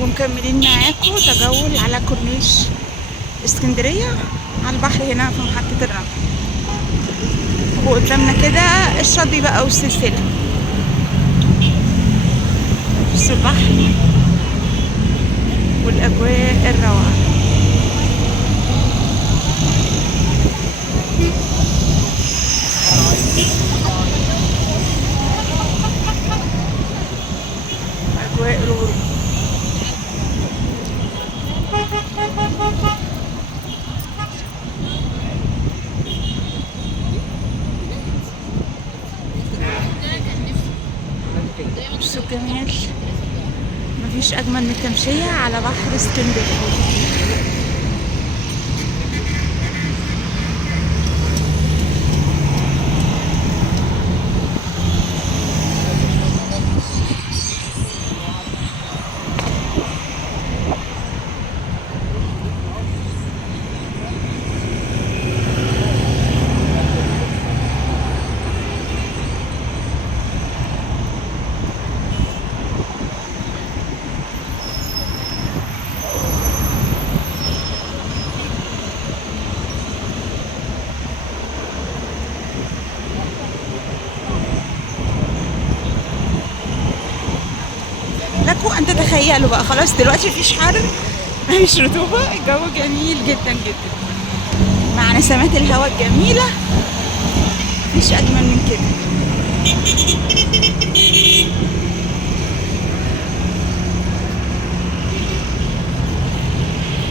ومكملين معاكم تجول على كورنيش اسكندرية على البحر هنا في محطة الرمل. وقدامنا كده الشاطئ بقى والسلسلة. بصوا البحر والأجواء الروعة. أجواء الغروب. بصوا الجمال، مفيش أجمل من التمشية على بحر اسكندرية. لكم أن تتخيلوا بقى، خلاص دلوقتي مفيش حر، مفيش رطوبة، الجو جميل جدا جدا مع نسمات الهواء الجميلة. مفيش أجمل من كده.